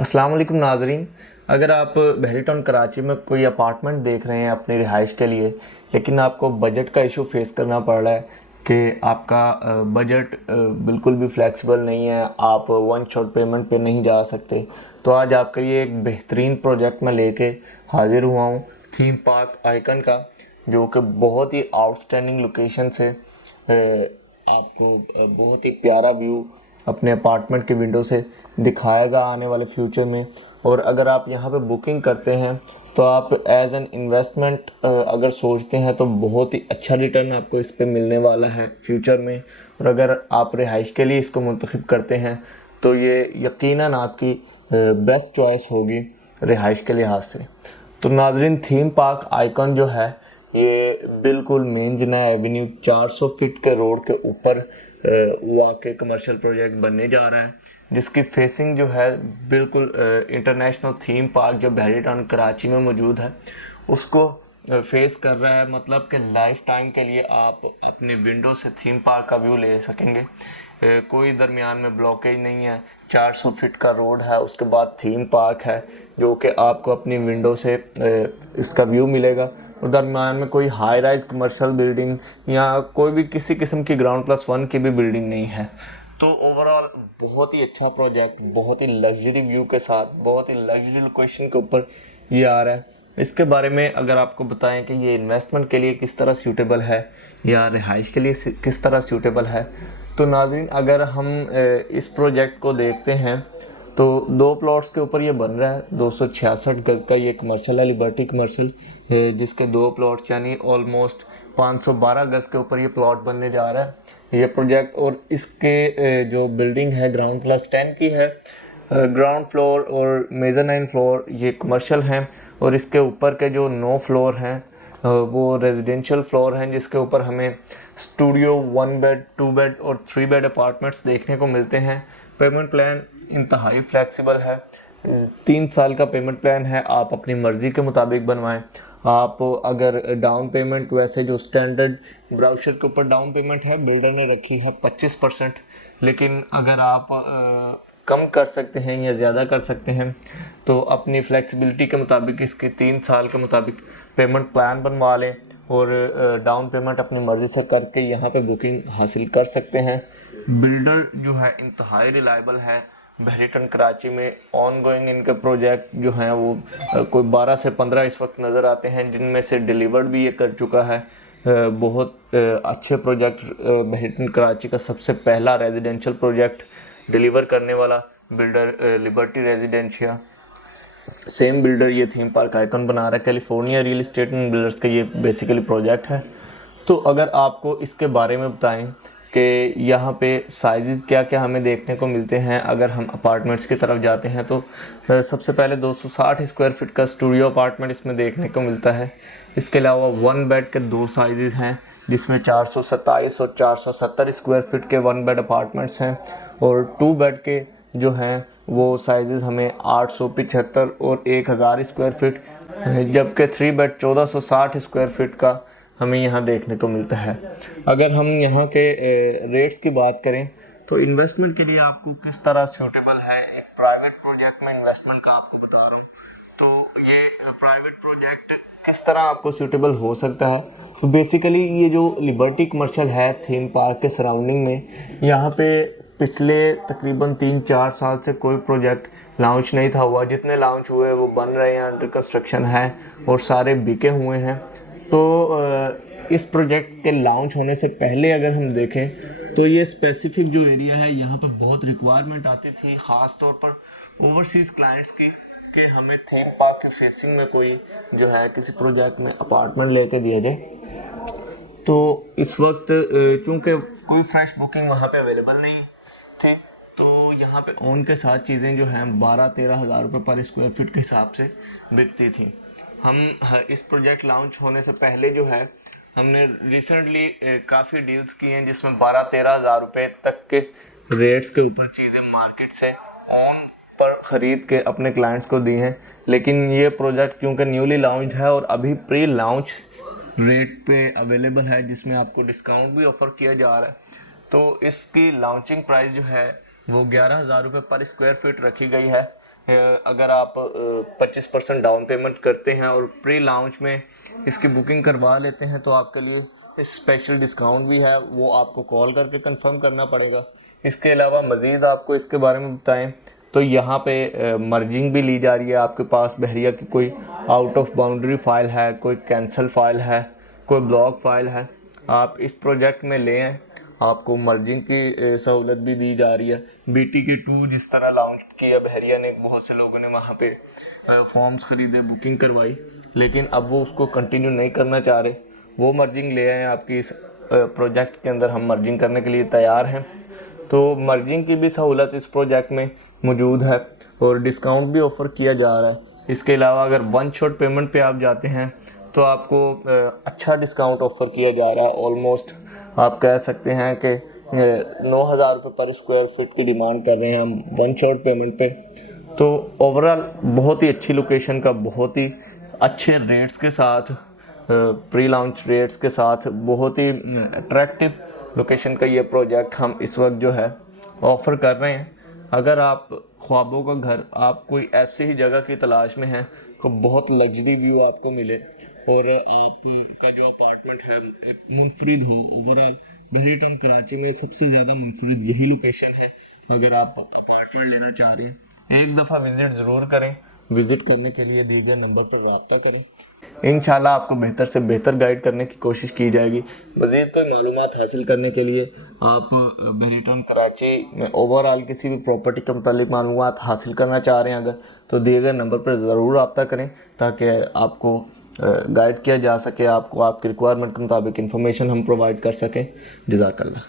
अस्सलाम वालेकुम नाजरीन। अगर आप बहरी टाउन कराची में कोई अपार्टमेंट देख रहे हैं अपनी रिहाइश के लिए, लेकिन आपको बजट का इशू फेस करना पड़ रहा है कि आपका बजट बिल्कुल भी फ्लेक्सिबल नहीं है, आप वन शॉट पेमेंट पे नहीं जा सकते, तो आज आपके लिए एक बेहतरीन प्रोजेक्ट मैं लेके हाजिर हुआ हूँ थीम पार्क आइकन का, जो कि बहुत ही आउटस्टैंडिंग लोकेशन से आपको बहुत ही प्यारा व्यू अपने अपार्टमेंट के विंडो से दिखाएगा आने वाले फ्यूचर में। और अगर आप यहाँ पे बुकिंग करते हैं तो आप एज एन इन्वेस्टमेंट अगर सोचते हैं तो बहुत ही अच्छा रिटर्न आपको इस पे मिलने वाला है फ्यूचर में। और अगर आप रिहाइश के लिए इसको मुंतखब करते हैं तो ये यकीनन आपकी बेस्ट चॉइस होगी रिहाइश के लिहाज से। तो नाजरीन, थीम पार्क आइकन जो है ये बिल्कुल मेन जिना एवेन्यू 400 फीट के रोड के ऊपर वाक़ई कमर्शियल प्रोजेक्ट बनने जा रहा है, जिसकी फेसिंग जो है बिल्कुल इंटरनेशनल थीम पार्क जो बहरी टाउन कराची में मौजूद है उसको फेस कर रहा है। मतलब कि लाइफ टाइम के लिए आप अपने विंडो से थीम पार्क का व्यू ले सकेंगे। कोई दरमियान में ब्लॉकेज नहीं है, 400 फीट का रोड है, उसके बाद थीम पार्क है जो कि आपको अपनी विंडो से इसका व्यू मिलेगा। और दरमियान में कोई हाई राइज कमर्शियल बिल्डिंग या कोई भी किसी किस्म की ग्राउंड+1 की भी बिल्डिंग नहीं है। तो ओवरऑल बहुत ही अच्छा प्रोजेक्ट, बहुत ही लग्जरी व्यू के साथ, बहुत ही लग्जरी लोकेशन के ऊपर ये आ रहा है। इसके बारे में अगर आपको बताएं कि ये इन्वेस्टमेंट के लिए किस तरह सूटेबल है या रिहाइश के लिए किस तरह सूटेबल है, तो नाज़रीन अगर हम इस प्रोजेक्ट को देखते हैं तो 2 प्लॉट्स के ऊपर ये बन रहा है। 266 गज का ये कमर्शियल है, लिबर्टी कमर्शियल, जिसके 2 प्लॉट्स यानी ऑलमोस्ट 512 गज के ऊपर ये प्लॉट बनने जा रहा है ये प्रोजेक्ट। और इसके जो बिल्डिंग है ग्राउंड+10 की है, ग्राउंड फ्लोर और मेज़रनाइन फ्लोर ये कमर्शियल हैं, और इसके ऊपर के जो 9 फ्लोर हैं वो रेजिडेंशियल फ्लोर हैं, जिसके ऊपर हमें स्टूडियो 1 बेड 2 बेड और 3 बेड अपार्टमेंट्स देखने को मिलते हैं। पेमेंट प्लान इंतहाई फ्लेक्सिबल है, 3 साल का पेमेंट प्लान है, आप अपनी मर्ज़ी के मुताबिक बनवाएं। आप अगर डाउन पेमेंट, वैसे जो स्टैंडर्ड ब्राउचर के ऊपर डाउन पेमेंट है बिल्डर ने रखी है 25%, लेकिन अगर आप कम कर सकते हैं या ज़्यादा कर सकते हैं तो अपनी फ्लेक्सिबिलिटी के मुताबिक इसके 3 साल के मुताबिक पेमेंट प्लान बनवा लें और डाउन पेमेंट अपनी मर्ज़ी से करके यहाँ पे बुकिंग हासिल कर सकते हैं। बिल्डर जो है इंतहाई रिलायबल है। बहरी टाउन कराची में ऑन गोइंग इनके प्रोजेक्ट जो हैं वो कोई 12 से 15 इस वक्त नज़र आते हैं, जिनमें से डिलीवर्ड भी ये कर चुका है। बहुत अच्छे प्रोजेक्ट, बहरी टाउन कराची का सबसे पहला रेजिडेंशियल प्रोजेक्ट डिलीवर करने वाला builder liberty residencia. Same builder ये थीम पार्क आइकन बना रहा है, California real estate and builders का ये बेसिकली प्रोजेक्ट है। तो अगर आपको इसके बारे में बताएं कि यहाँ पे साइज़ क्या क्या हमें देखने को मिलते हैं, अगर हम अपार्टमेंट्स की तरफ जाते हैं तो सबसे पहले 260 स्क्वायर फीट का स्टूडियो अपार्टमेंट इसमें देखने को मिलता है। इसके अलावा 1 बेड के 2 साइज़ हैं, जिसमें 427 और 470 स्क्वायर फीट के 1 बेड अपार्टमेंट्स हैं, और 2 बेड के जो हैं वो साइजेस हमें 875 और 1000 स्क्वायर फीट, जबकि 3 बेड 1460 स्क्वायर फीट का हमें यहाँ देखने को मिलता है। अगर हम यहाँ के रेट्स की बात करें तो इन्वेस्टमेंट के लिए आपको किस तरह सूटेबल है, एक प्राइवेट प्रोजेक्ट में इन्वेस्टमेंट का आपको बता रहा हूँ। तो ये प्राइवेट प्रोजेक्ट किस तरह आपको सूटेबल हो सकता है, तो बेसिकली ये जो लिबर्टी कमर्शियल है थीम पार्क के सराउंडिंग में, यहाँ पे पिछले तकरीबन 3-4 साल से कोई प्रोजेक्ट लॉन्च नहीं था हुआ। जितने लॉन्च हुए वो बन रहे हैं, अंडर कंस्ट्रक्शन है और सारे बिके हुए हैं। तो इस प्रोजेक्ट के लॉन्च होने से पहले अगर हम देखें तो ये स्पेसिफिक जो एरिया है यहाँ पर बहुत रिक्वायरमेंट आती थी, ख़ास तौर पर ओवरसीज़ क्लाइंट्स की, कि हमें थीम पार्क की फेसिंग में कोई जो है किसी प्रोजेक्ट में अपार्टमेंट लेके दिया जाए। तो इस वक्त चूँकि कोई फ्रेश बुकिंग वहाँ पे अवेलेबल नहीं थे, तो यहाँ पे ओन के साथ चीज़ें जो हैं 12-13 हज़ार रुपये पर स्क्वायर फीट के हिसाब से बिकती थी। हम इस प्रोजेक्ट लॉन्च होने से पहले जो है हमने रिसेंटली काफ़ी डील्स की हैं, जिसमें 12-13 हज़ार रुपये तक के रेट्स के ऊपर चीज़ें मार्केट से ऑन पर ख़रीद के अपने क्लाइंट्स को दी हैं। लेकिन ये प्रोजेक्ट क्योंकि न्यूली लॉन्च है और अभी प्री लॉन्च रेट पे अवेलेबल है, जिसमें आपको डिस्काउंट भी ऑफ़र किया जा रहा है, तो इसकी लॉन्चिंग प्राइस जो है वो 11,000 रुपये पर स्क्वायर फीट रखी गई है। अगर आप 25% डाउन पेमेंट करते हैं और प्री लॉन्च में इसकी बुकिंग करवा लेते हैं तो आपके लिए स्पेशल डिस्काउंट भी है, वो आपको कॉल करके कंफर्म करना पड़ेगा। इसके अलावा मज़ीद आपको इसके बारे में बताएं तो यहाँ पे मर्जिंग भी ली जा रही है। आपके पास बहरिया की कोई आउट ऑफ बाउंड्री फाइल है, कोई कैंसिल फाइल है, कोई ब्लॉक फाइल है, आप इस प्रोजेक्ट में ले आएँ, आपको मर्जिंग की सहूलत भी दी जा रही है। BTK2 जिस तरह लॉन्च किया बहरिया ने, बहुत से लोगों ने वहाँ पे फॉर्म्स खरीदे, बुकिंग करवाई, लेकिन अब वो उसको कंटिन्यू नहीं करना चाह रहे, वो मर्जिंग ले आए आपकी इस प्रोजेक्ट के अंदर। हम मर्जिंग करने के लिए तैयार हैं, तो मर्जिंग की भी सहूलत इस प्रोजेक्ट में मौजूद है और डिस्काउंट भी ऑफ़र किया जा रहा है। इसके अलावा अगर वन शॉट पेमेंट पे आप जाते हैं तो आपको अच्छा डिस्काउंट ऑफ़र किया जा रहा है। ऑलमोस्ट आप कह सकते हैं कि 9,000 रुपये पर स्क्वायर फीट की डिमांड कर रहे हैं हम वन शॉट पेमेंट पे। तो ओवरऑल बहुत ही अच्छी लोकेशन का, बहुत ही अच्छे रेट्स के साथ, प्री लॉन्च रेट्स के साथ, बहुत ही अट्रैक्टिव लोकेशन का ये प्रोजेक्ट हम इस वक्त जो है ऑफ़र कर रहे हैं। अगर आप ख्वाबों का घर, आप कोई ऐसी ही जगह की तलाश में हैं को बहुत लग्जरी व्यू आपको मिले और आपका जो अपार्टमेंट है मुनफरिद हो, ओवरऑल बहरी टाउन कराची में सबसे ज़्यादा मुनफरिद यही लोकेशन है। अगर आप अपार्टमेंट लेना चाह रहे हैं, एक दफ़ा विज़िट ज़रूर करें। विज़िट करने के लिए दिए गए नंबर पर रब्ता करें, इंशाल्लाह आपको बेहतर से बेहतर गाइड करने की कोशिश की जाएगी। मज़ीद कोई मालूमात हासिल करने के लिए आप बहरी टाउन कराची में ओवरऑल किसी भी प्रॉपर्टी के मुतालिक मालूमात हासिल करना चाह रहे हैं अगर, तो दिए गए नंबर पर ज़रूर रब्ता करें ताकि आपको गाइड किया जा सके, आपको आपकी रिक्वायरमेंट के मुताबिक इंफॉर्मेशन हम प्रोवाइड कर सकें। जज़ाकल्लाह।